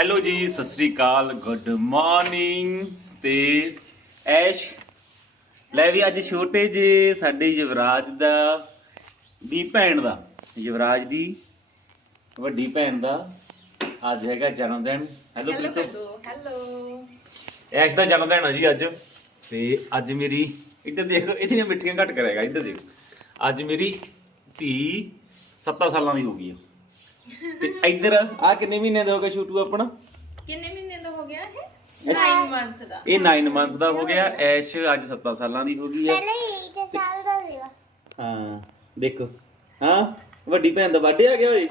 Hello ਜੀ ਸਤਿ ਸ੍ਰੀ ਅਕਾਲ good morning ਤੇ ਐਸ਼ ਲੈ ਵੀ ਅੱਜ ਛੋਟੇ ਜੇ ਸਾਡੇ ਯੁਵਰਾਜ ਦਾ ਦੀ ਭੈਣ ਦਾ ਯੁਵਰਾਜ ਦੀ ਵੱਡੀ ਭੈਣ ਦਾ ਅੱਜ ਹੈਗਾ ਜਨਮ ਦਿਨ ਹੈਲੋ ਪ੍ਰੀਤੋ ਹੈਲੋ ਐਸ਼ ਦਾ ਜਨਮ ਦਿਨ ਹੈ ਜੀ ਅੱਜ। ਤੇ ਅੱਜ ਮੇਰੀ ਇੱਧਰ ਦੇਖੋ ਇਹਦੀਆਂ ਮਿੱਠੀਆਂ ਘੱਟ ਕਰੇਗਾ ਇੱਧਰ ਦੇਖੋ। ਅੱਜ ਮੇਰੀ ਧੀ 7 ਸਾਲਾਂ ਦੀ ਹੋ ਗਈ ਹੈ ਤੇ ਇੱਧਰ ਆ ਕਿੰਨੇ ਮਹੀਨੇ ਦਾ ਹੋ ਗਿਆ ਛੋਟੂ ਆਪਣਾ? ਕਿੰਨੇ ਮਹੀਨੇ ਦਾ ਹੋ ਗਿਆ ਇਹ? 9 ਮੰਥ ਦਾ। ਇਹ 9 ਮੰਥ ਦਾ ਹੋ ਗਿਆ। ਐਸ਼ ਅੱਜ 7 ਸਾਲਾਂ ਦੀ ਹੋ ਗਈ ਹੈ। ਪਹਿਲੇ ਇੱਕ ਸਾਲ ਦਾ ਸੀਗਾ ਹਾਂ ਦੇਖੋ। ਹਾਂ ਵੱਡੀ ਭੈਣ ਦਾ ਬਰਥਡੇ ਆ ਗਿਆ ਓਏ।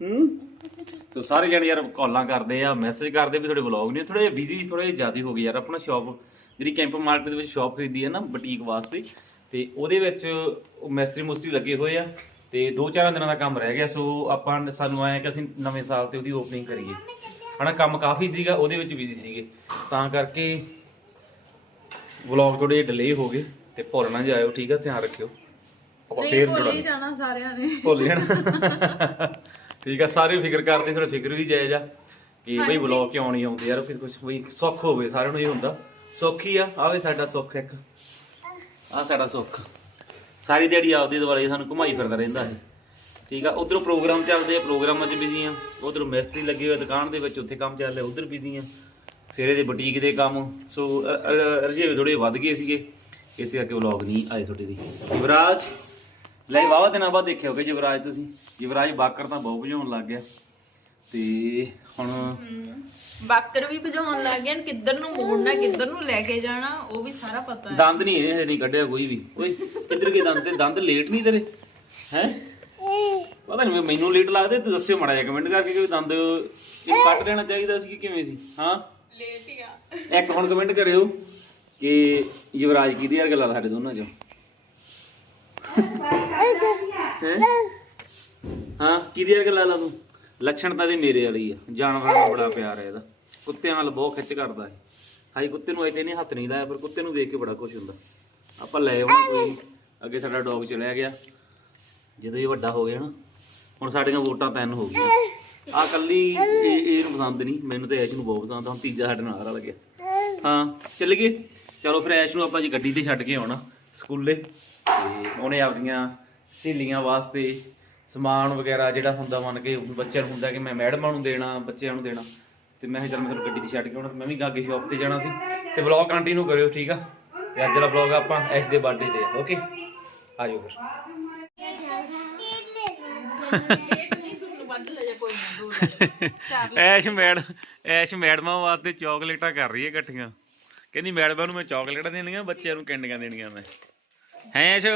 ਹੂੰ? ਸੋ ਸਾਰੇ ਜਣੇ ਯਾਰ ਕਾਲਾਂ ਕਰਦੇ ਆ ਮੈਸੇਜ ਕਰਦੇ ਵੀ ਤੁਹਾਡੇ ਵਲੌਗ ਨੇ ਥੋੜੇ ਬਿਜ਼ੀ ਥੋੜੇ ਜ਼ਿਆਦਾ ਹੋ ਗਏ ਯਾਰ ਆਪਣਾ ਸ਼ਾਪ ਜਿਹੜੀ ਕੈਂਪ ਮਾਰਕੀਟ ਦੇ ਵਿੱਚ ਸ਼ਾਪ ਖਰੀਦੀ ਹੈ ਨਾ ਬੁਟੀਕ ਵਾਸਤੇ। ਤੇ ਉਹਦੇ ਵਿੱਚ ਮਿਸਤਰੀ ਮੁਸਤਰੀ ਲੱਗੇ ਹੋਏ ਆ। ਤੇ ਦੋ ਚਾਰ ਦਿਨਾਂ ਦਾ ਕੰਮ ਰਹਿ ਗਿਆ ਸੋ ਆਪਾਂ ਸਾਨੂੰ ਆਇਆ ਕਿ ਅਸੀਂ ਨਵੇਂ ਸਾਲ ਤੇ ਉਹਦੀ ਓਪਨਿੰਗ ਕਰੀਏ। ਹਨਾ ਕੰਮ ਕਾਫੀ ਸੀਗਾ ਉਹਦੇ ਵਿੱਚ ਬਿਜ਼ੀ ਸੀਗੇ। ਤਾਂ ਕਰਕੇ ਵਲੌਗ ਥੋੜੇ ਡਿਲੇ ਹੋ ਗਏ ਤੇ ਭੁੱਲ ਨਾ ਜਾਇਓ ਠੀਕ ਆ? ਧਿਆਨ ਰੱਖਿਓ। ਆਪਾਂ ਫੇਰ ਜੁੜਾਂਗੇ। ਜਾਣਾ ਸਾਰਿਆਂ ਨੇ। ਭੁੱਲ ਜਾਣਾ। ਠੀਕ ਆ ਸਾਰੇ ਫਿਕਰ ਕਰਦੇ ਥੋੜਾ ਫਿਕਰ ਵੀ ਜਾਇਜ਼ ਆ ਕਿ ਬਈ ਵਲੌਗ ਕਿਉਂ ਨਹੀਂ ਆਉਂਦੇ ਯਾਰ ਫਿਰ ਕੁਝ ਬਈ ਸੁੱਖ ਹੋਵੇ ਸਾਰਿਆਂ ਨੂੰ ਇਹ ਹੁੰਦਾ। ਸੁੱਖ ਹੀ ਆ ਆਵੇ ਸਾਡਾ ਸੁੱਖ ਇੱਕ। ਆ ਸਾਡਾ ਸੁੱਖ। ਸਾਰੀ ਦਿਹਾੜੀ ਆਪਦੇ ਦੁਆਲੇ ਸਾਨੂੰ ਘੁਮਾਈ ਫਿਰਦਾ ਰਹਿੰਦਾ ਹੈ ਠੀਕ ਆ, ਉਧਰੋਂ ਪ੍ਰੋਗਰਾਮ ਚੱਲਦੇ ਆ, ਪ੍ਰੋਗਰਾਮਾਂ 'ਚ ਬਿਜ਼ੀ ਆ। ਉਧਰੋਂ ਮਿਸਤਰੀ ਲੱਗੇ ਹੋਏ ਦੁਕਾਨ ਦੇ ਵਿੱਚ, ਉੱਥੇ ਕੰਮ ਚੱਲ ਰਿਹਾ ਉਧਰ ਬਿਜ਼ੀ ਆ। ਫਿਰ ਇਹਦੇ ਬੁਟੀਕ ਦੇ ਕੰਮ। ਸੋ ਰਜੇ ਥੋੜੇ ਵੱਧ ਗਏ ਸੀਗੇ। ਇਸੇ ਕਰਕੇ ਵਲੌਗ ਨਹੀਂ ਆਏ ਤੁਹਾਡੇ ਦੀ ਯੁਵਰਾਜ, ਲੈ ਵਾਵਾ ਦਿਨਾਂ ਬਾਅਦ ਦੇਖਿਆ ਹੋਗੇ ਯੁਵਰਾਜ ਤੁਸੀਂ। ਯੁਵਰਾਜ ਬਾਕਰ ਤਾਂ ਬਹੁਤ ਭਜਾਉਣ ਲੱਗ ਗਿਆ। ਤੇ ਹੁਣ ਬਾਕਰ ਵੀ ਭਜਾਉਣ ਲੱਗ ਗਏ ਕਿੱਧਰ ਨੂੰ ਮੋੜਨਾ ਕਿੱਧਰ ਨੂੰ ਲੈ ਕੇ ਜਾਣਾ ਉਹ ਵੀ ਸਾਰਾ ਪਤਾ ਹੈ। ਦੰਦ ਨਹੀਂ ਇਹ ਨਹੀਂ ਕੱਢਿਆ ਕੋਈ ਵੀ। ਓਏ ਕਿੱਧਰ ਗਏ ਦੰਦ? ਤੇ ਦੰਦ ਲੇਟ ਨਹੀਂ ਤੇਰੇ? ਹੈ? ਪਤਾ ਨਹੀਂ ਮੈਨੂੰ ਲੇਟ ਲੱਗਦੇ ਤੂੰ ਦੱਸਿਓ ਮਾੜਾ ਜਿਹਾ ਕਮੈਂਟ ਕਰਕੇ ਕਿ ਦੰਦ ਇਹ ਕੱਟ ਲੈਣਾ ਚਾਹੀਦਾ ਸੀ ਕਿ ਕਿਵੇਂ ਸੀ? ਹਾਂ? ਲੇਟ ਹੀ ਆ। ਇੱਕ ਹੁਣ ਕਮੈਂਟ ਕਰਿਓ ਕਿ ਯੁਵਰਾਜ ਕਿਹਦੀ ਯਾਰ ਗੱਲਾਂ ਸਾਡੇ ਦੋਨਾਂ ਚੋਂ। ਹੈਂ? ਹਾਂ ਕਿਹਦੀ ਯਾਰ ਗੱਲਾਂ ਲਾ ਤੂੰ? ਲੱਛਣ ਤਾਂ ਦੇ ਮੇਰੇ ਵਾਲੀ ਆ, ਜਾਨਵਰਾਂ ਨਾਲ ਬੜਾ ਪਿਆਰ ਹੈ ਇਹਦਾ। ਕੁੱਤਿਆਂ ਨਾਲ ਬਹੁਤ ਖਿੱਚ ਕਰਦਾ ਹੈ ਹਾਈ ਕੁੱਤੇ ਨੂੰ ਅਜੇ ਨਹੀਂ, ਹੱਥ ਨਹੀਂ ਲਾਇਆ, ਪਰ ਕੁੱਤੇ ਨੂੰ ਵੇਖ ਕੇ ਬੜਾ ਖੁਸ਼ ਹੁੰਦਾ। ਆਪਾਂ ਲੈ ਆਉਣਾ ਕੋਈ ਨੀ। ਅੱਗੇ ਸਾਡਾ ਡੌਗ ਚਲਿਆ ਗਿਆ। ਜਦੋਂ ਇਹ ਵੱਡਾ ਹੋ ਗਿਆ ਨਾ, ਹੁਣ ਸਾਡੀਆਂ ਵੋਟਾਂ ਤਿੰਨ ਹੋ ਗਈਆਂ। ਆ ਕੱਲੀ ਇਹ ਇਹ ਨੂੰ ਪਸੰਦ ਨਹੀਂ, ਮੈਨੂੰ ਤਾਂ ਐਸ਼ ਨੂੰ ਬਹੁਤ ਪਸੰਦ ਆ, ਹੁਣ ਤੀਜਾ ਸਾਡੇ ਨਾਲ ਰਲ ਗਿਆ। ਹਾਂ, ਚੱਲ ਗਏ। ਚਲੋ ਫਿਰ ਐਸ਼ ਨੂੰ ਆਪਾਂ ਜੀ ਗੱਡੀ ਤੇ ਛੱਡ ਕੇ ਆਉਣਾ, ਸਕੂਲੇ। ਤੇ ਉਹਨੇ ਆਪਦੀਆਂ ਸਹੇਲੀਆਂ ਵਾਸਤੇ ਸਮਾਨ ਵਗੈਰਾ ਜਿਹੜਾ ਹੁੰਦਾ ਮੰਨ ਕੇ ਬੱਚਿਆਂ ਨੂੰ ਹੁੰਦਾ ਕਿ ਮੈਂ ਮੈਡਮਾਂ ਨੂੰ ਦੇਣਾ, ਬੱਚਿਆਂ ਨੂੰ ਦੇਣਾ, ਤੇ ਮੈਂ ਕਿਹਾ ਚੱਲ ਮੈਂ ਤੁਹਾਨੂੰ ਗੱਡੀ ਤੇ ਛੱਡ ਕੇ ਆਉਣਾ ਮੈਂ ਵੀ ਗਾਗੇ ਸ਼ਾਪ ਤੇ ਜਾਣਾ ਸੀ। ਤੇ ਵਲੌਗ ਕੰਟੀਨਿਊ ਕਰਿਓ, ਠੀਕ ਆ? ਤੇ ਅੱਜ ਦਾ ਵਲੌਗ ਆਪਾਂ ਐਸ਼ ਦੇ ਬਰਥਡੇ ਤੇ ਆ ਓਕੇ ਆ ਜਾਓ ਫਿਰ। ਐਸ਼ ਮੈਡ, ਐਸ਼ ਮੈਡਮਾਂ ਵਾਸਤੇ ਚਾਕਲੇਟਾਂ ਕਰ ਰਹੀ ਹੈ ਇਕੱਠੀਆਂ। ਕਹਿੰਦੀ ਮੈਡਮਾਂ ਨੂੰ ਮੈਂ ਚਾਕਲੇਟਾਂ ਦੇਣੀਆਂ, ਬੱਚਿਆਂ ਨੂੰ ਕੈਂਡੀਆਂ ਦੇਣੀਆਂ ਮੈਂ। ਹੈ ਐਸ਼?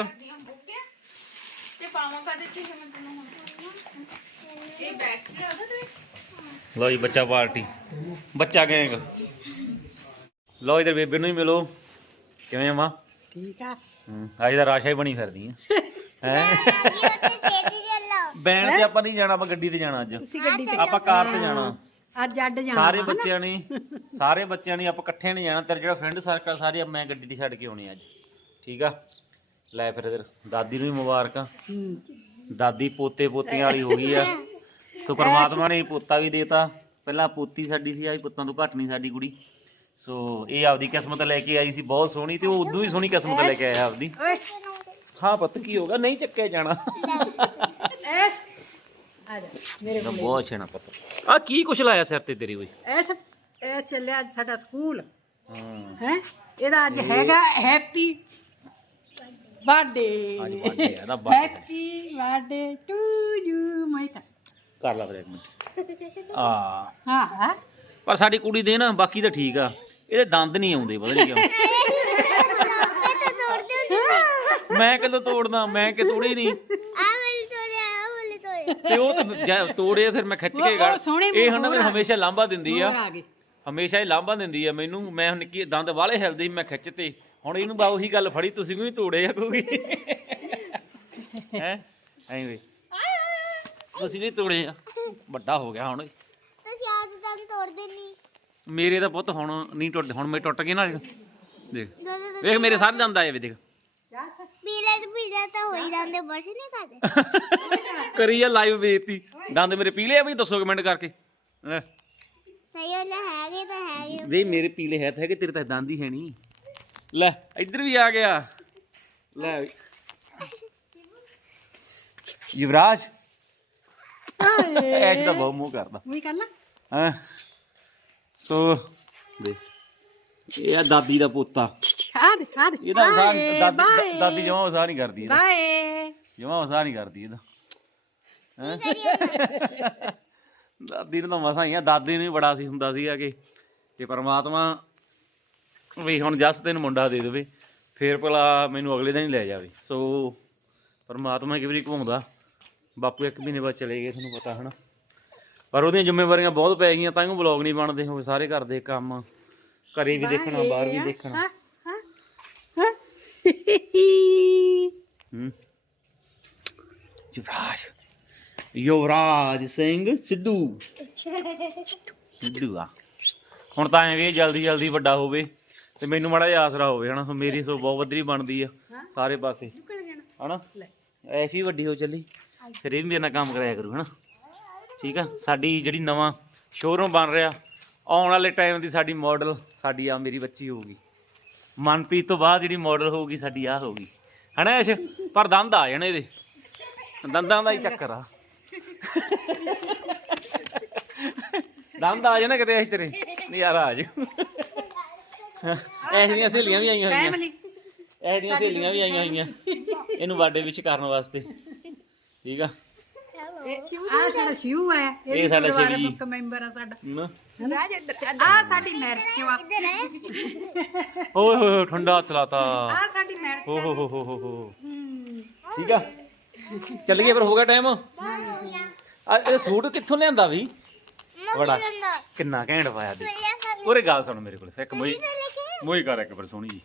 ਤੇ ਪਾਵਾਂ ਕਾਦੇ ਚ ਹੈ ਮੈਂ ਤੈਨੂੰ ਹੁਣ ਇਹ ਬੈਗ ਚ ਆਦਾ ਤੇ। ਲਓ ਜੀ ਬੱਚਾ ਪਾਰਟੀ। ਬੱਚਾ ਗੈਂਗ। ਲਓ ਇਧਰ ਬੇਬੇ ਨੂੰ ਹੀ ਮਿਲੋ। ਕਿਵੇਂ ਆ ਮਾਂ? ਠੀਕ ਆ। ਹੂੰ ਅੱਜ ਦਾ ਰਾਸ਼ਾ ਹੀ ਬਣੀ ਫਿਰਦੀ ਹੈ? ਹੈ ਬੈਣ ਤੇ ਆਪਾਂ ਨਹੀਂ ਜਾਣਾ ਆਪਾਂ ਗੱਡੀ ਤੇ ਜਾਣਾ ਅੱਜ। ਤੁਸੀਂ ਗੱਡੀ ਤੇ ਆਪਾਂ ਕਾਰ ਤੇ ਜਾਣਾ। ਅੱਜ ਅੱਡ ਜਾਣਾ ਸਾਰੇ ਬੱਚਿਆਂ ਨੇ ਸਾਰੇ ਬੱਚਿਆਂ ਨੇ ਆਪਾਂ ਇਕੱਠੇ ਨਹੀਂ ਜਾਣਾ। ਤੇਰਾ ਜਿਹੜਾ ਫਰੈਂਡ ਸਰਕਲ ਸਾਰੇ ਮੈਂ ਗੱਡੀ ਤੇ ਛੱਡ ਕੇ ਆਉਣੀ ਅੱਜ। ਠੀਕ ਆ? ਲੈ ਫਿਰ ਇਧਰ ਦਾਦੀ ਨੂੰ ਵੀ ਮੁਬਾਰਕਾਂ। ਹੂੰ। ਦਾਦੀ ਪੋਤੇ ਪੋਤੀਆਂ ਵਾਲੀ ਹੋ ਗਈ ਆ। ਸੋ ਪਰਮਾਤਮਾ ਨੇ ਪੋਤਾ ਵੀ ਦੇਤਾ। ਪਹਿਲਾਂ ਪੋਤੀ ਸਾਡੀ ਸੀ ਆਈ ਪੁੱਤਾਂ ਤੋਂ ਘੱਟ ਨਹੀਂ ਸਾਡੀ ਕੁੜੀ। ਸੋ ਇਹ ਆਪਦੀ ਕਿਸਮਤ ਲੈ ਕੇ ਆਈ ਸੀ ਬਹੁਤ ਸੋਹਣੀ ਤੇ ਉਹ ਉਦੋਂ ਹੀ ਸੋਹਣੀ ਕਿਸਮਤ ਲੈ ਕੇ ਆਇਆ ਆਪਦੀ। ਹਾਂ ਪੁੱਤ ਕੀ ਹੋਗਾ ਨਹੀਂ ਚੱਕਿਆ ਜਾਣਾ। ਐਸ। ਆ ਜਾ ਮੇਰੇ ਨਾ ਬਹੁਤ ਛੇਣਾ ਪੁੱਤ। ਆ ਕੀ ਕੁਛ ਲਾਇਆ ਸਿਰ ਤੇ ਤੇਰੀ ਓਏ ਐਸ ਐਸ ਚੱਲਿਆ ਅੱਜ ਸਾਡਾ ਸਕੂਲ। ਹਾਂ। ਹੈ? ਇਹਦਾ ਅੱਜ ਹੈਗਾ ਹੈਪੀ ਬਰਥਡੇ ਅੱਜ birthday ਆ, ਇਹਦਾ birthday। Happy birthday to you my ਕਰ ਲਾ ਫਿਰ ਇੱਕ ਮਿੰਟ। ਆ ਹਾਂ ਹਾਂ। ਪਰ ਸਾਡੀ ਕੁੜੀ ਦੇ ਨਾ ਬਾਕੀ ਤਾਂ ਠੀਕ ਆ। ਇਹਦੇ ਦੰਦ ਨਹੀਂ ਆਉਂਦੇ ਪਤਾ ਨਹੀਂ ਕਿਉਂ। ਮੈਂ ਤਾਂ ਤੋੜਦੇ ਹੁੰਦੇ ਮੈਂ ਕਦੋਂ ਤੋੜਦਾ ਮੈਂ ਕਿ ਤੋੜੇ ਨਹੀਂ ਆ ਵਾਲੀ ਤੋੜੇ ਆ ਵਾਲੀ ਤੋੜੇ ਤੇ ਉਹ ਤਾਂ ਜੈ- ਤੋੜੇ ਫਿਰ ਮੈਂ ਖਿੱਚ ਕੇ ਉਹ- ਗਾ ਸੋਹਣੇ ਇਹ ਹਨਾ ਮੈਨੂੰ। ਹਮੇਸ਼ਾ ਲਾਂਭਾ ਦਿੰਦੀ ਆ। ਹੋਰ ਆ ਗਏ। ਹਮੇਸ਼ਾ ਇਹ ਲਾਂਭਾ ਦਿੰਦੀ ਆ ਮੈਨੂੰ। ਮੈਂ ਹੁਣ ਨਿੱਕੀ ਦੰਦ ਵਾਲੇ ਹਿਲਦੇ ਸੀ ਮੈਂ ਖਿੱਚ ਤੇ ਹੁਣ ਇਹਨੂੰ ਬਾ ਉਹੀ ਗੱਲ ਫੜੀ ਤੁਸੀਂ ਵੀ ਤੋੜੇ ਆ ਕੋਈ। ਹੈ? ਐਵੇਂ ਤੁਸੀਂ ਵੀ ਤੋੜੇ ਆ। ਵੱਡਾ ਹੋ ਗਿਆ ਹੁਣ। ਤੁਸੀਂ ਆਜ ਤਾਂ ਤੋੜਦੇ ਨਹੀਂ ਮੇਰੇ ਤਾਂ ਪੁੱਤ ਹੁਣ ਨਹੀਂ ਟੁੱਟ ਹੁਣ ਮੈਂ ਟੁੱਟ ਗਏ ਨਾ ਦੇਖ। ਵੇਖ ਮੇਰੇ ਸਾਰੇ ਦੰਦ ਆਏ ਵੇ ਦੇਖ। ਪੀਲੇ ਤੇ ਪੀਲੇ ਤਾਂ ਹੋ ਹੀ ਜਾਂਦੇ ਬਸ ਨਹੀਂ ਕਰਦੇ। ਕਰੀ ਆ ਲਾਈਵ ਵੇਚਤੀ ਦੰਦ ਮੇਰੇ ਪੀਲੇ ਆ ਵੀ ਦੱਸੋ ਕਮੈਂਟ ਕਰਕੇ। ਸਹੀ ਉਹਨੇ ਹੈਗੇ ਤਾਂ ਹੈਗੇ। ਵੇ ਮੇਰੇ ਪੀਲੇ ਹੈ ਤਾਂ ਹੈਗੇ ਤੇਰੇ ਤਾਂ ਦੰਦ ਹੀ ਹੈ ਨਹੀਂ। ਲੈ ਇੱਧਰ ਵੀ ਆ ਗਿਆ। ਲੈ। ਯੁਵਰਾਜ। ਐਸ਼ ਤਾਂ ਬਹੁਤ ਮੂੰਹ ਕਰਦਾ। ਵੀ ਕਰ ਲਾ। ਹਾਂ? ਸੋ ਦੇਖ। ਇਹ ਆ ਦਾਦੀ ਦਾ ਪੋਤਾ। ਆ ਦੇ ਆ ਦੇ। ਇਹਦਾ ਦਾਦੀ। ਦਾਦੀ ਜਮਾ ਵਸਾ ਨਹੀਂ ਕਰਦੀ ਇਹਦਾ। ਬਾਏ। ਜਮਾ ਵਸਾ ਨਹੀਂ ਕਰਦੀ ਇਹਦਾ। ਹੈਂ? ਦਾਦੀ ਨੂੰ ਤਾਂ ਮਸਾਂ ਹੀ ਆ। ਦਾਦੀ ਨੂੰ ਵੀ ਬੜਾ ਸੀ ਹੁੰਦਾ ਸੀਗਾ ਕਿ ਕਿ ਪਰਮਾਤਮਾ ਵੀ ਹੁਣ ਜਸ ਤੈਨੂੰ ਮੁੰਡਾ ਦੇ ਦੇਵੇ ਫੇਰ ਭਲਾ ਮੈਨੂੰ ਅਗਲੇ ਦਿਨ ਹੀ ਲੈ ਜਾਵੇ। ਸੋ ਪਰਮਾਤਮਾ ਕਿਵੇਂ ਨਹੀਂ ਘੁੰਮਦਾ ਬਾਪੂ ਇੱਕ ਮਹੀਨੇ ਬਾਅਦ ਚਲੇ ਗਏ ਤੁਹਾਨੂੰ ਪਤਾ ਹਨਾ। ਪਰ ਉਹਦੀਆਂ ਜ਼ਿੰਮੇਵਾਰੀਆਂ ਬਹੁਤ ਪੈ ਗਈਆਂ ਤਾਂ ਹੀ ਬਲੌਗ ਨਹੀਂ ਬਣਦੇ। ਹੋਵੇ ਸਾਰੇ ਘਰ ਦੇ ਕੰਮ ਘਰੇ ਵੀ ਦੇਖਣਾ ਬਾਹਰ ਵੀ ਦੇਖਣਾ। ਹਾਂ ਯੁਵਰਾਜ ਯੁਵਰਾਜ ਸਿੰਘ ਸਿੱਧੂ। ਸਿੱਧੂ ਆ। ਹੁਣ ਤਾਂ ਐਵੇਂ ਵੀ ਜਲਦੀ ਜਲਦੀ ਵੱਡਾ ਹੋਵੇ। ਤੇ ਮੈਨੂੰ ਮਾੜਾ ਜਿਹਾ ਆਸਰਾ ਹੋਵੇ ਹਨਾ? ਮੇਰੀ ਸੋ ਬਹੁਤ ਵਧਰੀ ਬਣਦੀ ਆ ਸਾਰੇ ਪਾਸੇ। ਹਨਾ? ਐਸੀ ਵੱਡੀ ਹੋ ਚੱਲੀ ਫਿਰ ਇਹ ਵੀ ਮੇਰੇ ਨਾਲ ਕੰਮ ਕਰਾਇਆ ਕਰੂ ਹਨਾ? ਠੀਕ ਆ? ਸਾਡੀ ਜਿਹੜੀ ਨਵਾਂ ਸ਼ੋਰੂਮ ਬਣ ਰਿਹਾ ਆਉਣ ਵਾਲੇ ਟਾਈਮ ਦੀ ਸਾਡੀ ਮਾਡਲ ਸਾਡੀ ਆ ਮੇਰੀ ਬੱਚੀ ਹੋਊਗੀ। ਮਨਪ੍ਰੀਤ ਤੋਂ ਬਾਅਦ ਜਿਹੜੀ ਮਾਡਲ ਹੋਊਗੀ ਸਾਡੀ ਆ ਹੋਊਗੀ। ਹਨਾ ਐਸ਼ ਪਰ ਦੰਦ ਆ ਜਾਣੇ ਇਹਦੇ। ਦੰਦਾਂ ਦਾ ਹੀ ਚੱਕਰ ਆ। ਦੰਦ ਆ ਜਾਣਾ ਕਿਤੇ ਐਸ਼ ਤੇਰੇ। ਨਜ਼ਾਰਾ ਆ ਜਾ ਐਸ਼ ਦੀਆਂ ਸਹੇਲੀਆਂ ਵੀ ਆਈਆਂ ਹੋਈਆਂ। ਫੈਮਿਲੀ ਐਸ਼ ਦੀਆਂ ਸਹੇਲੀਆਂ ਵੀ ਆਈਆਂ ਹੋਈਆਂ। ਇਹਨੂੰ ਬਾਡੇ ਵਿੱਚ ਕਰਨ ਵਾਸਤੇ। ਠੀਕ ਆ? ਆ ਸਾਡਾ ਸ਼ਿਊ ਹੈ। ਇਹ ਸਾਡਾ ਸ਼ਿਵੀ। ਇੱਕ ਮੈਂਬਰ ਆ ਸਾਡਾ। ਆ ਸਾਡੀ ਮਿਰਚ ਵਾ ਓਏ ਹੋਏ ਹੋਏ ਠੰਡਾ ਹੱਥ ਲਾਤਾ। ਆ ਸਾਡੀ ਮਿਰਚ ਹੋ ਹੋ ਹੋ ਹੋ ਹੋ ਹੋ। ਠੀਕ ਆ? ਚੱਲ ਗਏ ਫਿਰ ਹੋ ਗਿਆ ਟਾਈਮ ਆ ਇਹ ਸੂਟ ਕਿੱਥੋਂ ਲਿਆਂਦਾ ਵੀ? ਬੜਾ। ਕਿੰਨਾ ਘੈਂਟ ਪਾਇਆ ਦੇ ਉਰੇ ਗੱਲ ਸੁਣ ਮੇਰੇ ਕੋਲ ਇੱਕ ਮੋਈ ਮੋਈ ਕਰ ਇੱਕ ਪਰ ਸੋਹਣੀ ਜੀ।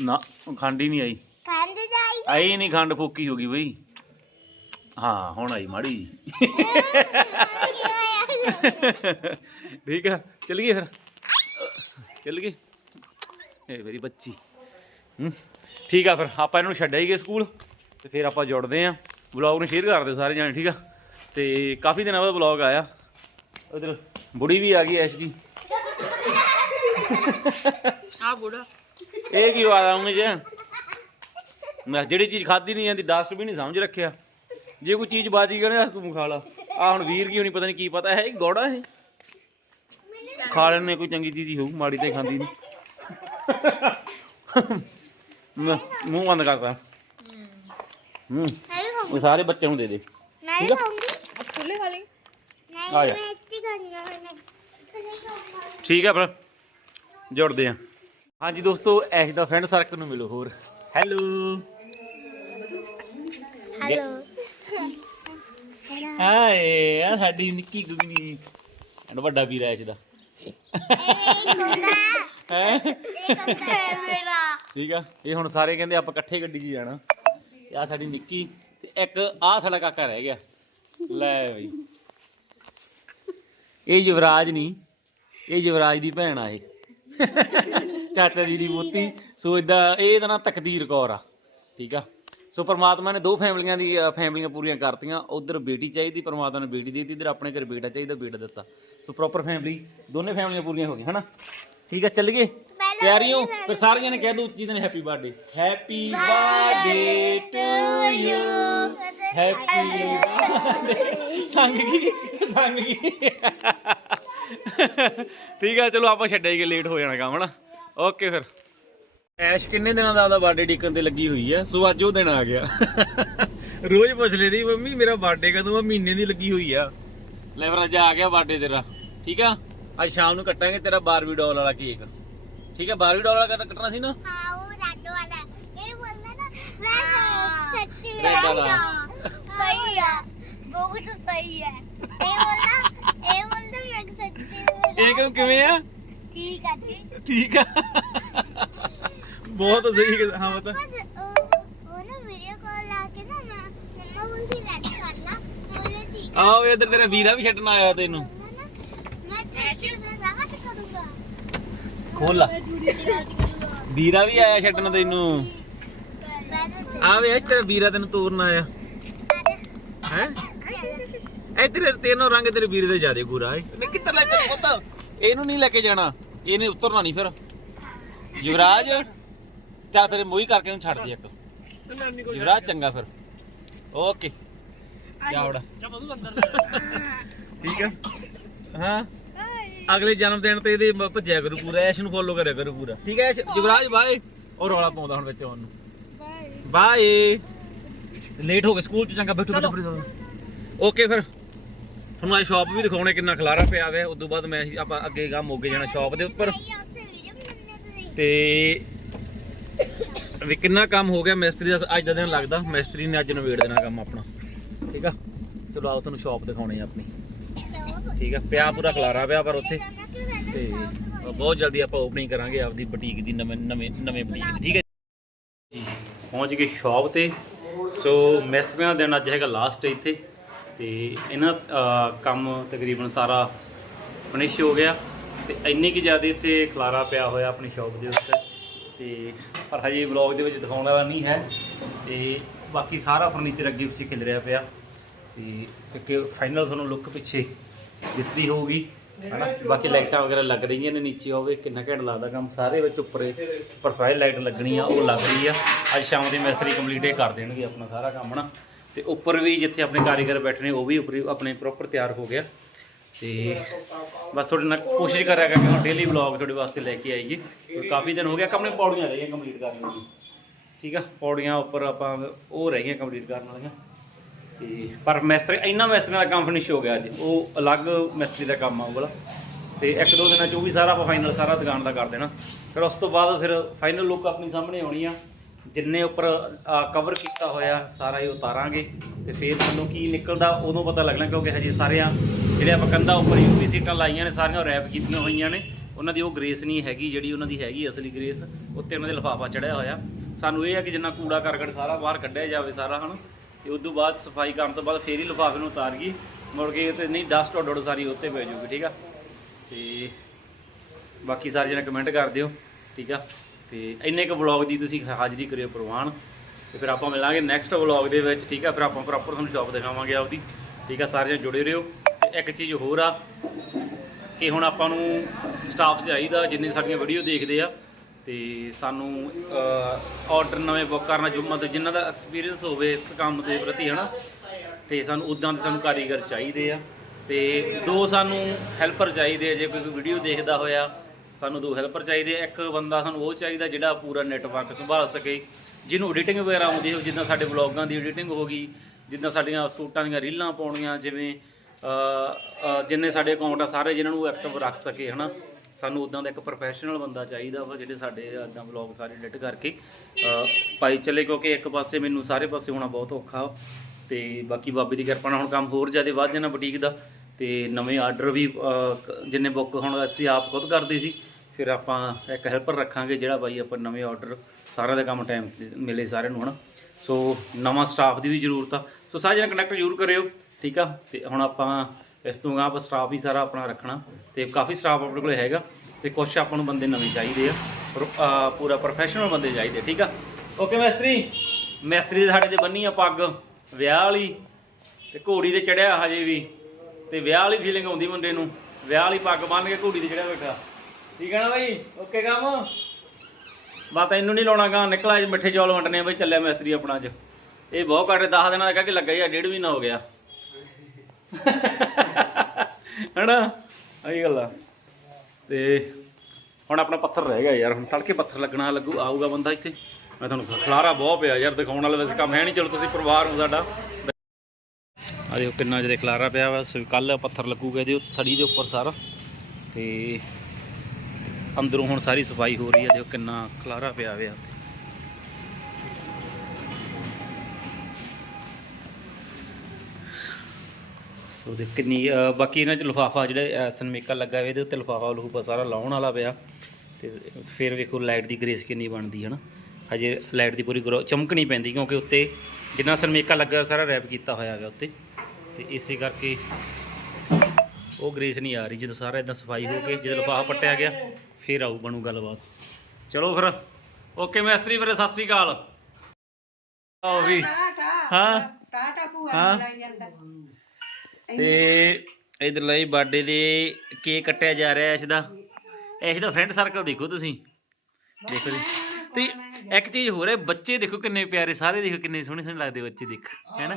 ਨਾ ਖੰਡ ਹੀ ਨਹੀਂ ਆਈ। ਖੰਡ ਜਾਈ ਆਈ ਨਹੀਂ। ਖੰਡ ਫੋਕੀ ਹੋ ਗਈ ਬਈ। ਹਾਂ ਹੁਣ ਆਈ ਮਾੜੀ ਜਿਹੀ। ਠੀਕ ਆ ਚੱਲੀਏ ਫਿਰ। ਚੱਲੀਏ। ਇਹ ਮੇਰੀ ਬੱਚੀ। ਹੂੰ ਠੀਕ ਆ ਫਿਰ ਆਪਾਂ ਇਹਨੂੰ ਛੱਡ ਆਈਏ ਸਕੂਲ ਤੇ ਫਿਰ ਆਪਾਂ ਜੁੜਦੇ ਆਂ। ਵਲੌਗ ਨੂੰ ਸ਼ੇਅਰ ਕਰ ਦਿਓ ਸਾਰੇ ਜਾਣੇ ਠੀਕ ਆ? ਤੇ ਕਾਫੀ ਦਿਨਾਂ ਬਾਅਦ ਵਲੌਗ ਆਇਆ। ਉਧਰ ਬੁੜੀ ਵੀ ਆ ਗਈ ਐਸ਼ ਦੀ ਆ ਬੁੜਾ। ਇਹ ਕੀ ਆਵਾਜ਼ ਆਉਂਗੀ ਜੇ? ਮੈਂ ਜਿਹੜੀ ਚੀਜ਼ ਖਾਦੀ ਨਹੀਂ ਜਾਂਦੀ ਡਸਟ ਵੀ ਨਹੀਂ ਸਮਝ ਰੱਖਿਆ। ਜੇ ਕੋਈ ਚੀਜ਼ ਬਾਜੀ ਨਾ ਤੂੰ ਖਾ ਲਾ। ਆ ਹੁਣ ਵੀਰ ਕੀ ਹੋਣੀ ਪਤਾ ਨਹੀਂ ਕੀ ਪਤਾ। ਹੈ ਇਹ ਗੋੜਾ ਇਹ। ਖਾ ਲੈਣੇ ਕੋਈ ਚੰਗੀ ਚੀਜ਼ ਹੀ ਹੋਊ ਮਾੜੀ ਤੇ ਖਾਂਦੀ ਨਹੀਂ। ਮੂੰਹ ਬੰਦ ਕਰਦਾ ਹੂੰ। ਉਹ ਸਾਰੇ ਬੱਚਿਆਂ ਨੂੰ ਦੇ ਦੇ। ਮੈਂ ਵੀ? ਖਾਊਂਗੀ। ਸਕੂਲੇ ਖਾ ਲਈ। ਨਹੀਂ। ਮੈਂ ਇੱਥੇ ਖਾਣੀ ਠੀਕ ਆ ਫਿਰ। ਜੁੜਦੇ ਆ। ਹਾਂਜੀ ਦੋਸਤੋ ਐਸ਼ ਦਾ ਫਰੈਂਡ ਸਰਕਲ ਨੂੰ ਮਿਲੋ ਹੋਰ। ਹੈਲੋ ਹੈਲੋ ਹਾਏ ਆ ਸਾਡੀ ਨਿੱਕੀ ਗੁਗਨੀ ਐਂਡ ਵੱਡਾ ਵੀਰ ਐਸ਼ ਦਾ। ਹੈ? ਮੇਰਾ। ਠੀਕ ਆ? ਇਹ ਹੁਣ ਸਾਰੇ ਕਹਿੰਦੇ ਆਪਾਂ ਇਕੱਠੇ ਗੱਡੀ 'ਚ ਜਾਣਾ। ਆ ਸਾਡੀ ਨਿੱਕੀ ਤੇ ਇੱਕ ਆ ਸਾਡਾ ਕਾਕਾ ਰਹਿ ਗਿਆ। ਲੈ ਬਈ। ਇਹ ਯੁਵਰਾਜ ਨਹੀਂ ਇਹ ਯੁਵਰਾਜ ਦੀ ਭੈਣ ਆ ਇਹ। ਚਾਚਾ ਜੀ ਦੀ ਮੋਤੀ। ਸੋ ਇਦਾਂ ਇਹ ਇਹਦਾ ਨਾਂ ਤਕਦੀਰ ਕੌਰ ਆ। ਠੀਕ ਆ? ਸੋ ਪ੍ਰਮਾਤਮਾ ਨੇ ਦੋ ਫੈਮਲੀਆਂ ਦੀ ਅ, ਫੈਮਲੀਆਂ ਪੂਰੀਆਂ ਕਰਤੀਆਂ। ਉਧਰ ਬੇਟੀ ਚਾਹੀਦੀ ਪ੍ਰਮਾਤਮਾ ਨੇ ਬੇਟੀ ਦੇ ਦਿੱਤੀ। ਇਧਰ ਆਪਣੇ ਘਰ ਬੇਟਾ ਚਾਹੀਦਾ ਬੇਟਾ ਦਿੱਤਾ। ਸੋ ਪ੍ਰੋਪਰ ਫੈਮਲੀ ਦੋਨੇ ਫੈਮਲੀਆਂ ਪੂਰੀਆਂ ਹੋ ਗਈਆਂ ਹਨਾ? ਠੀਕ ਆ ਚੱਲੀਏ? ਤਿਆਰੀਓ? ਫਿਰ ਸਾਰੀਆਂ ਨੇ ਕਹਿ ਦੋ ਉੱਚੀ ਦਿਨ happy birthday happy birthday to you happy birthday ਸੰਗ ਕੀ ਠੀਕ ਆ ਚਲੋ ਆਪਾਂ ਛੱਡਾਂਗੇ ਲੇਟ ਹੋ ਜਾਣਾ ਕੰਮ ਹਨਾ? ਓਕੇ ਫਿਰ। ਐਸ਼ ਕਿੰਨੇ ਦਿਨਾਂ ਦਾ ਉਹਦਾ ਬਰਥਡੇ ਡਿੱਕਣ ਤੇ ਲੱਗੀ ਹੋਈ ਆ? ਸੋ ਅੱਜ ਉਹ ਦਿਨ ਆ ਗਿਆ। ਰੋਜ਼ ਪੁੱਛ ਲੈਦੀ ਮੰਮੀ ਮੇਰਾ ਬਰਥਡੇ ਕਦੋਂ ਆ? ਮਹੀਨੇ ਦੀ ਲੱਗੀ ਹੋਈ ਆ। ਲੈ ਫਿਰ ਅੱਜ ਆ ਗਿਆ ਬਰਥਡੇ ਤੇਰਾ। ਠੀਕ ਆ? ਅੱਜ ਸ਼ਾਮ ਨੂੰ ਕੱਟਾਂਗੇ ਤੇਰਾ ਬਾਰਬੀ ਡਾਲ ਵਾਲਾ ਕੇਕ ਠੀਕ ਆ? ਬਾਰਬੀ ਡਾਲ ਵਾਲਾ ਕੱਟਣਾ ਸੀ ਨਾ? ਹਾਂ ਉਹ ਰਾਡੋ ਵਾਲਾ। ਇਹ ਬੋਲਦਾ ਨਾ ਮੈਂ ਸੱਚੀ। ਸਹੀ ਆ। ਬਹੁਤ ਸਹੀ ਹੈ ਇਹ ਮੈਂ ਕਿਉਂ ਕਿਵੇਂ ਆ? ਠੀਕ ਆ ਜੀ। ਠੀਕ ਆ। ਬਹੁਤ ਸਹੀ ਹਾਂ ਬਤਾ। ਉਹ ਉਹ ਨਾ ਵੀਡੀਓ ਕਾਲ ਲਾ ਕੇ ਨਾ ਮੈਂ ਮੰਮਾ ਬੋਲਦੀ ਰੈਡ ਕਰ ਲਾ। ਬੋਲੇ ਠੀਕ ਆਓ ਇੱਧਰ ਤੇਰਾ ਵੀਰਾ ਵੀ ਛੱਡਣ ਆਇਆ ਤੈਨੂੰ। ਮੈਂ ਤੇ ਮੈਂ ਰਾਗਾ ਤੇ ਕਰੂੰਗਾ ਖੋਲ ਲਾ। ਵੀਰਾ ਵੀ ਆਇਆ ਛੱਡਣ ਤੈਨੂੰ। ਆ ਵੇ ਅੱਜ ਤੇਰਾ ਵੀਰਾ ਤੈਨੂੰ ਤੋਰਨ ਆਇਆ। ਹੈ? ਇੱਧਰ ਤੇਨੋਂ ਰੰਗ ਤੇਰੇ ਵੀਰ ਦੇ ਜਿਆਦੇ ਗੂਰਾ ਹੈ ਨੇ ਕਿੱਧਰ ਲੈ ਚੱਲ ਪੁੱਤ? ਇਹਨੂੰ ਨਹੀਂ ਲੈ ਕੇ ਜਾਣਾ। ਇਹਨੇ ਉਤਰਨਾ ਨਹੀਂ ਫਿਰ। ਯੁਵਰਾਜ ਚੱਲ ਫਿਰ ਮੋਈ ਕਰਕੇ ਉਹਨੂੰ ਛੱਡ ਦੇ ਇੱਕ। ਯੁਵਰਾਜ ਚੰਗਾ ਫਿਰ। ਓਕੇ। ਜਾ ਵੜਾ ਠੀਕ ਹੈ। ਹਾਂ ਅਗਲੇ ਜਨਮ ਦਿਨ ਤੇ ਇਹਦੇ ਮ- ਭੱਜਿਆ ਕਰੂ ਪੂਰਾ ਐਸ਼ ਨੂੰ ਫੋਲੋ ਕਰਿਆ ਕਰੂ ਪੂਰਾ। ਠੀਕ ਹੈ ਐਸ਼? ਯੁਵਰਾਜ ਬਾਏ। ਉਹ ਰੌਲਾ ਪਾਉਂਦਾ ਹੁਣ ਵਿੱਚ ਆਉਣ ਨੂੰ। ਬਾਏ। ਲੇਟ ਹੋ ਗਏ ਸਕੂਲ ਚ ਚੰਗਾ ਬੈਠੋ ਬੈਠੋ। ਓਕੇ ਫਿਰ। ਤੁਹਾਨੂੰ ਅੱਜ ਸ਼ਾਪ ਵੀ ਦਿਖਾਉਣੇ ਕਿੰਨਾ ਖਲਾਰਾ ਪਿਆ ਹੋਇਆ ਉਸ ਤੋਂ ਬਾਅਦ ਮੈਂ ਆਪਾਂ ਅੱਗੇ ਗਾ ਮੋਗੇ ਜਾਣਾ ਸ਼ਾਪ ਦੇ ਉੱਪਰ। ਤੇ ਵੀ ਕਿੰਨਾ ਕੰਮ ਹੋ ਗਿਆ ਮਿਸਤਰੀ ਦਾ ਅੱਜ ਦਾ ਦਿਨ ਲੱਗਦਾ। ਮਿਸਤਰੀ ਨੇ ਅੱਜ ਨਵੇੜ ਦੇਣਾ ਕੰਮ ਆਪਣਾ। ਠੀਕ ਆ? ਚਲੋ ਆਓ ਤੁਹਾਨੂੰ ਸ਼ਾਪ ਦਿਖਾਉਣੇ ਆ ਆਪਣੀ। ਠੀਕ ਆ? ਪਿਆ ਪੂਰਾ ਖਲਾਰਾ ਪਿਆ ਪਰ ਉੱਥੇ। ਤੇ ਬਹੁਤ ਜਲਦੀ ਆਪਾਂ ਓਪਨਿੰਗ ਕਰਾਂਗੇ ਆਪਦੀ ਬੁਟੀਕ ਦੀ ਨਵੇਂ ਨਵੇਂ ਨਵੇਂ ਬੁਟੀਕ। ਠੀਕ ਹੈ ਪਹੁੰਚ ਗਏ ਸ਼ਾਪ ਤੇ। ਸੋ ਮਿਸਤਰੀਆਂ ਦਾ ਦਿਨ ਅੱਜ ਹੈਗਾ ਲਾਸਟ ਇੱਥੇ। ਤੇ ਇਹਨਾਂ ਅਹ, ਕੰਮ ਤਕਰੀਬਨ ਸਾਰਾ ਫਿਨਿਸ਼ ਹੋ ਗਿਆ। ਤੇ ਇੰਨੀ ਕਿ ਜ਼ਿਆਦਾ ਇੱਥੇ ਖਲਾਰਾ ਪਿਆ ਹੋਇਆ ਆਪਣੀ ਸ਼ਾਪ ਦੇ ਉੱਤੇ। ਤੇ ਪਰ ਹਜੇ ਵਲੌਗ ਦੇ ਵਿੱਚ ਦਿਖਾਉਣ ਵਾਲਾ ਨਹੀਂ ਹੈ। ਤੇ ਬਾਕੀ ਸਾਰਾ ਫਰਨੀਚਰ ਅੱਗੇ ਪਿੱਛੇ ਖਿਲ ਰਿਹਾ ਪਿਆ। ਤੇ ਇੱਕ ਫਾਈਨਲ ਤੁਹਾਨੂੰ ਲੁੱਕ ਪਿੱਛੇ ਦਿਸਦੀ ਹੋਊਗੀ ਹਨਾ? ਬਾਕੀ ਲਾਈਟਾਂ ਵਗੈਰਾ ਲੱਗ ਰਹੀਆਂ ਨੇ ਨੀਚੇ ਹੋਵੇ ਕਿੰਨਾ ਘੈਂਟ ਲੱਗਦਾ ਕੰਮ। ਸਾਰੇ ਵਿੱਚ ਉੱਪਰ ਪ੍ਰੋਫਾਈਲ ਲਾਈਟ ਲੱਗਣੀ ਆ ਉਹ ਲੱਗ ਰਹੀ ਆ। ਅੱਜ ਸ਼ਾਮ ਦੇ ਮਿਸਤਰੀ ਕੰਪਲੀਟ ਇਹ ਕਰ ਦੇਣਗੇ ਆਪਣਾ ਸਾਰਾ ਕੰਮ ਨਾ ਤੇ ਉੱਪਰ ਵੀ ਜਿੱਥੇ ਆਪਣੇ ਕਾਰੀਗਰ ਬੈਠੇ ਨੇ, ਉਹ ਵੀ ਉੱਪਰ ਆਪਣੇ ਪ੍ਰੋਪਰ ਤਿਆਰ ਹੋ ਗਿਆ। ਤੇ ਬਸ ਤੁਹਾਡੇ ਨਾਲ ਕੋਸ਼ਿਸ਼ ਕਰਿਆ ਕਿ ਹੁਣ ਡੇਲੀ ਵਲੌਗ ਤੁਹਾਡੇ ਵਾਸਤੇ ਲੈ ਕੇ ਆਈਏ। ਕਾਫੀ ਦਿਨ ਹੋ ਗਿਆ ਕਿ ਆਪਣੇ ਪੌੜੀਆਂ ਰਹਿ ਗਈਆਂ ਕੰਪਲੀਟ ਕਰਨ ਲਈ ਠੀਕ ਆ? ਪੌੜੀਆਂ ਉੱਪਰ ਆਪਾਂ ਉਹ ਰਹਿ ਗਈਆਂ ਕੰਪਲੀਟ ਕਰਨ ਵਾਲੀਆਂ। ਤੇ ਪਰ ਮਿਸਤਰੀ, ਇੰਨਾ ਮਿਸਤਰੀਆਂ ਦਾ ਕੰਮ ਫਿਨਿਸ਼ ਹੋ ਗਿਆ ਅੱਜ। ਉਹ ਅਲੱਗ ਮਿਸਤਰੀ ਦਾ ਕੰਮ ਆ ਉਹ ਵਾਲਾ। ਤੇ ਇੱਕ ਦੋ ਦਿਨਾਂ ਚ ਉਹ ਵੀ ਸਾਰਾ ਆਪਾਂ ਫਾਈਨਲ ਸਾਰਾ ਦੁਕਾਨ ਦਾ ਕਰ ਦੇਣਾ। ਫਿਰ ਉਸ ਤੋਂ ਬਾਅਦ ਫਿਰ ਫਾਈਨਲ ਲੁੱਕ ਆਪਣੀ ਸਾਹਮਣੇ ਆਉਣੀ ਆ। ਜਿੰਨੇ ਉੱਪਰ ਕਵਰ ਕੀਤਾ ਹੋਇਆ, ਸਾਰਾ ਹੀ ਉਤਾਰਾਂਗੇ। ਤੇ ਫਿਰ ਸਾਨੂੰ ਕੀ ਨਿਕਲਦਾ, ਉਦੋਂ ਪਤਾ ਲੱਗਣਾ, ਕਿਉਂਕਿ ਹਜੇ ਸਾਰਿਆਂ, ਜਿਹੜੇ ਆਪਾਂ ਕੰਧਾਂ ਉੱਪਰ ਯੂਵੀ ਸੀਟਾਂ ਲਾਈਆਂ ਨੇ, ਸਾਰੀਆਂ ਰੈਪ ਕੀਤੀਆਂ ਹੋਈਆਂ ਨੇ। ਉਹਨਾਂ ਦੀ ਉਹ ਗ੍ਰੇਸ ਨਹੀਂ ਹੈਗੀ, ਜਿਹੜੀ ਉਹਨਾਂ ਦੀ ਹੈਗੀ ਅਸਲੀ ਗ੍ਰੇਸ ਉੱਤੇ ਉਹਨਾਂ ਦੇ ਲਿਫਾਫਾ ਚੜਿਆ ਹੋਇਆ। ਸਾਨੂੰ ਇਹ ਹੈ ਕਿ ਜਿੰਨਾ ਕੂੜਾ ਕਰਕਟ ਸਾਰਾ ਬਾਹਰ ਕੱਢਿਆ ਜਾਵੇ ਸਾਰਾ, ਹਨ? ਤੇ ਉਸ ਤੋਂ ਬਾਅਦ ਸਫ਼ਾਈ ਕਰਨ ਤੋਂ ਬਾਅਦ ਫੇਰ ਹੀ ਲਿਫਾਫੇ ਨੂੰ ਉਤਾਰੀਏ। ਮੁੜ ਕੇ ਤੇ ਨਹੀਂ ਡਸਟ ਉੱਡ ਉੱਡ ਸਾਰੀ ਉੱਤੇ ਪੈ ਜਾਊਗੀ, ਠੀਕ ਆ? ਤੇ ਬਾਕੀ ਸਾਰੇ ਜਣੇ ਕਮੈਂਟ ਕਰ ਦਿਓ, ਠੀਕ ਆ? ਤੇ ਇੰਨੇ ਕੁ ਵਲੌਗ ਦੀ ਤੁਸੀਂ ਹਾਜ਼ਰੀ ਕਰਿਓ ਪ੍ਰਵਾਨ ਤੇ ਫਿਰ ਆਪਾਂ ਮਿਲਾਂਗੇ ਨੈਕਸਟ ਵਲੌਗ ਦੇ ਵਿੱਚ, ਠੀਕ ਆ? ਫਿਰ ਆਪਾਂ ਪ੍ਰੋਪਰ ਤੁਹਾਨੂੰ ਸ਼ੌਪ ਦਿਖਾਵਾਂਗੇ ਆਪਦੀ, ਠੀਕ ਆ? ਸਾਰੇ ਜਣੇ ਜੁੜੇ ਰਹੋ। ਤੇ ਇੱਕ ਚੀਜ਼ ਹੋਰ ਆ ਕਿ ਹੁਣ ਆਪਾਂ ਨੂੰ ਸਟਾਫ ਚਾਹੀਦਾ, ਜਿੰਨੇ ਸਾਡੀਆਂ ਵੀਡੀਓ ਦੇਖਦੇ ਆ ਤੇ ਸਾਨੂੰ ਆਰਡਰ ਨਵੇਂ ਬੁੱਕ ਕਰਨਾ ਜੋ ਮਤਲਬ ਜਿਨ੍ਹਾਂ ਦਾ ਐਕਸਪੀਰੀਅੰਸ ਹੋਵੇ ਇਸ ਕੰਮ ਦੇ ਪ੍ਰਤੀ, ਹਨਾ? ਤੇ ਸਾਨੂੰ ਉਦਾਂ ਦੇ ਸਾਨੂੰ ਕਾਰੀਗਰ ਚਾਹੀਦੇ ਆ ਤੇ ਦੋ ਸਾਨੂੰ ਹੈਲਪਰ ਚਾਹੀਦੇ ਆ, ਜੇ ਕੋਈ ਵੀਡੀਓ ਦੇਖਦਾ ਹੋਇਆ ਸਾਨੂੰ ਦੋ ਹੈਲਪਰ ਚਾਹੀਦੇ ਆ। ਇੱਕ ਬੰਦਾ ਸਾਨੂੰ ਉਹ ਚਾਹੀਦਾ ਜਿਹੜਾ ਪੂਰਾ ਨੈਟਵਰਕ ਸੰਭਾਲ ਸਕੇ ਜਿਹਨੂੰ ਐਡੀਟਿੰਗ ਵਗੈਰਾ ਆਉਂਦੀ ਹੋ ਜਿੱਦਾਂ ਸਾਡੇ ਵਲੌਗਾਂ ਦੀ ਐਡੀਟਿੰਗ ਹੋ ਗਈ ਜਿੱਦਾਂ ਸਾਡੀਆਂ ਸੂਟਾਂ ਦੀਆਂ ਰੀਲਾਂ ਪਾਉਣੀਆਂ ਜਿਵੇਂ ਜਿੰਨੇ ਸਾਡੇ ਅਕਾਊਂਟ ਆ ਸਾਰੇ ਜਿਨ੍ਹਾਂ ਨੂੰ ਐਕਟਿਵ ਰੱਖ ਸਕੇ ਹਨਾ ਸਾਨੂੰ ਉਦਾਂ ਦਾ ਇੱਕ ਪ੍ਰੋਫੈਸ਼ਨਲ ਬੰਦਾ ਚਾਹੀਦਾ ਵਾ ਜਿਹੜੇ ਸਾਡੇ ਇਦਾਂ ਵਲੌਗ ਸਾਰੇ ਐਡਿਟ ਕਰਕੇ ਅ, ਪਾਈ ਚੱਲੇ ਕਿਉਂਕਿ ਇੱਕ ਪਾਸੇ ਮੈਨੂੰ ਸਾਰੇ ਪਾਸੇ ਹੋਣਾ ਬਹੁਤ ਔਖਾ ਵਾ। ਤੇ ਬਾਕੀ ਬਾਬੇ ਦੀ ਕਿਰਪਾ ਨਾਲ ਹੁਣ ਕੰਮ ਹੋਰ ਜ਼ਿਆਦਾ ਵੱਧ ਜਾਣਾ ਬੁਟੀਕ ਦਾ ਤੇ ਨਵੇਂ ਆਰਡਰ ਵੀ ਜਿੰਨੇ ਬੁੱਕ ਹੁਣ ਅਸੀਂ ਆਪ ਖੁਦ ਕਰਦੇ ਸੀ ਫਿਰ ਆਪਾਂ ਇੱਕ ਹੈਲਪਰ ਰੱਖਾਂਗੇ ਜਿਹੜਾ ਬਾਈ ਆਪਾਂ ਨਵੇਂ ਆਰਡਰ ਸਾਰਿਆਂ ਦਾ ਕੰਮ ਟਾਈਮ ਮਿਲੇ ਸਾਰਿਆਂ ਨੂੰ ਹਨਾ? ਸੋ ਨਵਾਂ ਸਟਾਫ ਦੀ ਵੀ ਜ਼ਰੂਰਤ ਆ। ਸੋ ਸਾਰੇ ਜਣੇ ਕਨੈਕਟ ਜ਼ਰੂਰ ਕਰਿਓ ਠੀਕ ਆ? ਤੇ ਹੁਣ ਆਪਾਂ ਇਸ ਤੋਂ ਅਗਾਂਹ ਆਪਾਂ ਸਟਾਫ ਵੀ ਸਾਰਾ ਆਪਣਾ ਰੱਖਣਾ। ਤੇ ਕਾਫੀ ਸਟਾਫ ਆਪਣੇ ਕੋਲ ਹੈਗਾ ਤੇ ਕੁਛ ਆਪਾਂ ਨੂੰ ਬੰਦੇ ਨਵੇਂ ਚਾਹੀਦੇ ਆ। ਪਰ, ਪੂਰਾ ਪ੍ਰੋਫੈਸ਼ਨਲ ਬੰਦੇ ਚਾਹੀਦੇ ਠੀਕ ਆ? ਓਕੇ ਮੈਸਤਰੀ? ਮੈਸਤਰੀ ਦੇ ਸਾਡੇ ਤੇ ਬੰਨੀ ਆ ਪੱਗ ਵਿਆਹ ਵਾਲੀ। ਤੇ ਘੋੜੀ ਤੇ ਚੜਿਆ ਹਜੇ ਵੀ। ਤੇ ਵਿਆਹ ਵਾਲੀ ਫੀਲਿੰਗ ਆਉਂਦੀ ਮੁੰਡੇ ਨੂੰ। ਵਿਆਹ ਵਾਲੀ ਪੱਗ ਬੰਨ ਕੇ ਘੋੜੀ ਤੇ ਚੜਿਆ ਬੈਠਾ। ਠੀਕ ਹੈ ਨਾ ਬਾਈ? ਓਕੇ ਕੰਮ? ਬਾ ਤੈਨੂੰ ਨਹੀਂ ਲਾਉਣਾ ਗਾ। ਨਿਕਲਾ ਅੱਜ ਮਿੱਠੇ ਚੌਲ ਵੰਡਨੇ ਬਈ, ਚੱਲਿਆ ਮਿਸਤਰੀ ਆਪਣਾ ਅੱਜ। ਇਹ ਬਹੁਤ ਘੱਟ 10 ਦਿਨਾਂ ਦਾ ਕਹਿ ਕੇ ਲੱਗਾ ਹੀ ਆ ਡੇਢ ਮਹੀਨਾ ਹੋ ਗਿਆ। ਹਨਾ? ਆਹੀ ਗੱਲ ਆ। ਤੇ ਹੁਣ ਆਪਣਾ ਪੱਥਰ ਰਹਿ ਗਿਆ ਯਾਰ, ਹੁਣ ਤੜਕੇ ਪੱਥਰ ਲੱਗਣਾ ਲੱਗੂ, ਆਊਗਾ ਬੰਦਾ ਇੱਥੇ। ਮੈਂ ਤੁਹਾਨੂੰ ਖਲਾਰਾ ਬਹੁਤ ਪਿਆ ਯਾਰ, ਦਿਖਾਉਣ ਵਾਲਾ ਵੈਸੇ ਕੰਮ ਹੈ ਨਹੀਂ। ਚਲੋ ਤੁਸੀਂ ਪਰਿਵਾਰ ਹੋ ਸਾਡਾ। ਆ ਦੇਖੋ ਕਿੰਨਾ ਜਿਹੜੇ ਖਲਾਰਾ ਪਿਆ ਵਾ ਕੱਲ ਪੱਥਰ ਲੱਗੂਗਾ ਇਹਦੇ ਉੱਤੇ ਥੜੀ ਦੇ ਉੱਪਰ ਸਾਰਾ। ਤੇ ਅੰਦਰੋਂ ਹੁਣ ਸਾਰੀ ਸਫ਼ਾਈ ਹੋ ਰਹੀ ਹੈ, ਦੇਖੋ ਕਿੰਨਾ ਖਲਾਰਾ ਪਿਆ ਹੋਇਆ ਸੋ ਦੇ ਕਿੰਨੀ ਬਾਕੀ ਇਹਨਾਂ ਚ ਲਿਫਾਫਾ ਜਿਹੜਾ ਸਨਮੇਕਾ ਲੱਗਾ ਹੋਇਆ, ਇਹਦੇ ਉੱਤੇ ਲਿਫਾਫਾ ਲੂਫਾ ਸਾਰਾ ਲਾਉਣ ਵਾਲਾ ਪਿਆ। ਤੇ ਫਿਰ ਵੇਖੋ ਲਾਈਟ ਦੀ ਗ੍ਰੇਸ ਕਿੰਨੀ ਬਣਦੀ ਹੈ ਨਾ ਹਜੇ ਲਾਈਟ ਦੀ ਪੂਰੀ ਗਰੋ ਚਮਕ ਨਹੀਂ ਪੈਂਦੀ, ਕਿਉਂਕਿ ਉੱਤੇ ਜਿੰਨਾ ਸਨਮੇਕਾ ਲੱਗਾ ਹੋਇਆ, ਸਾਰਾ ਰੈਪ ਕੀਤਾ ਹੋਇਆ ਹੈਗਾ ਉੱਤੇ। ਤੇ ਇਸੇ ਕਰਕੇ ਉਹ ਗ੍ਰੇਸ ਨਹੀਂ ਆ ਰਹੀ, ਜਦੋਂ ਸਾਰਾ ਇਦਾਂ ਸਫ਼ਾਈ ਹੋ ਕੇ, ਜਦੋਂ ਲਿਫਾਫਾ ਪੱਟਿਆ ਗਿਆ। ਫਿਰ ਆਊ ਬਣੂ ਗੱਲਬਾਤ। ਚਲੋ ਫਿਰ। ਓਕੇ ਮੈਸਤਰੀ ਵੀਰੇ ਸਤਿ ਸ੍ਰੀ ਅਕਾਲ। ਆਓ ਵੀ। ਹਾਂ ਟਾਟਾ ਭੂਆ। ਨੂੰ ਲਾਈ ਜਾਂਦਾ। ਤੇ ਇਧਰ ਲਈ ਬਰਥਡੇ ਦੇ ਕੇਕ ਕੱਟਿਆ ਜਾ ਰਿਹਾ ਇਸ ਦਾ। ਇਸ ਦਾ ਫਰੈਂਡ ਸਰਕਲ ਦੇਖੋ ਤੁਸੀਂ। ਦੇਖੋ ਜੀ। ਤੇ ਇੱਕ ਚੀਜ਼ ਹੋਰ ਹੈ ਬੱਚੇ ਦੇਖੋ ਕਿੰਨੇ ਪਿਆਰੇ ਸਾਰੇ ਦੇਖੋ ਕਿੰਨੇ ਸੋਹਣੇ ਸੋਹਣੇ ਲੱਗਦੇ ਬੱਚੇ ਦੇਖੋ ਹੈਨਾ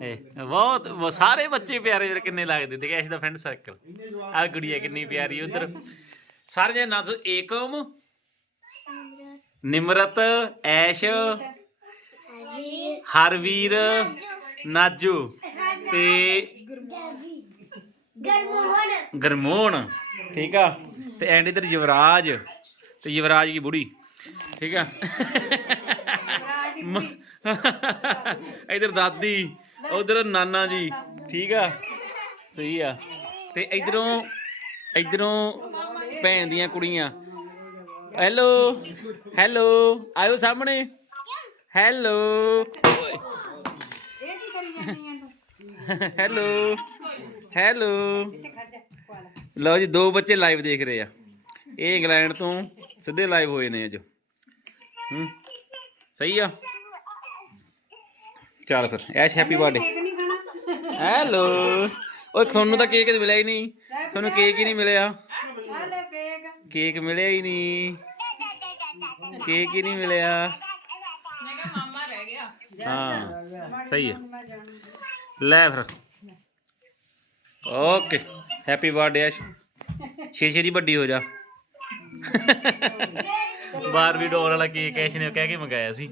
ਇਹ ਬਹੁਤ ਸਾਰੇ ਬੱਚੇ ਪਿਆਰੇ ਜਿਹੜੇ ਕਿੰਨੇ ਲੱਗਦੇ ਦੇਖੋ ਇਸ ਦਾ ਫਰੈਂਡ ਸਰਕਲ ਆ ਗੁੜੀਆ ਕਿੰਨੀ ਪਿਆਰੀ ਉਧਰ ਸਾਰੇ ਨਾਂ ਤੋਂ ਏਕਮ ਨਿਮਰਤ ਐਸ਼ ਹਰਵੀਰ ਨਾਜੂ ਤੇ ਗਰਮੋਹਨ। ਗਰਮੋਹਣ ਠੀਕ ਆ? ਤੇ ਐਂਡ ਇਧਰ ਯੁਵਰਾਜ ਤੇ ਯੁਵਰਾਜ ਦੀ ਬੁੜੀ ਠੀਕ ਆ? ਇਧਰ ਦਾਦੀ ਉਧਰ ਨਾਨਾ ਜੀ ਠੀਕ ਆ? ਸਹੀ ਆ। ਤੇ ਇਧਰੋਂ ਇਧਰੋਂ ਭੈਣ ਦੀਆਂ ਕੁੜੀਆਂ। ਹੈਲੋ ਹੈਲੋ ਆਇਓ ਸਾਹਮਣੇ। ਹੈਲੋ ਇਹ ਕੀ ਕਰੀ ਜਾਂਦੀ ਆ ਤੂੰ ਹੈਲੋ ਹੈਲੋ ਲਓ ਜੀ, ਦੋ ਬੱਚੇ ਲਾਈਵ ਦੇਖ ਰਹੇ ਆ। ਇਹ ਇੰਗਲੈਂਡ ਤੋਂ ਸਿੱਧੇ ਲਾਈਵ ਹੋਏ ਨੇ ਅੱਜ। ਹੂੰ, ਸਹੀ ਆ? ਚੱਲ ਫਿਰ, ਐਸ਼ ਹੈਪੀ ਬਰਥਡੇ ਹੈਲੋ ਓਏ, ਤੁਹਾਨੂੰ ਤਾਂ ਕੇਕ ਮਿਲਿਆ ਹੀ ਨਹੀਂ। ਤੁਹਾਨੂੰ ਕੇਕ ਹੀ ਨਹੀਂ ਮਿਲਿਆ। ਕੇਕ ਮਿਲਿਆ ਹੀ ਨਹੀਂ। ਕੇਕ ਹੀ ਨਹੀਂ ਮਿਲਿਆ। ਮੈਂ ਕਿਹਾ ਮਾਮਾ ਰਹਿ ਗਿਆ। ਹਾਂ ਸਹੀ ਆ। ਲੈ ਫਿਰ। ਓਕੇ ਹੈਪੀ ਬਰਥਡੇ ਐਸ਼। ਛੇ ਦੀ ਵੱਡੀ ਹੋ ਜਾ। ਬਾਰਬੀ ਡੋਲ ਵਾਲਾ ਕੇਕ ਐਸ਼ ਨੇ ਕਹਿ ਕੇ ਮੰਗਾਇਆ ਸੀ।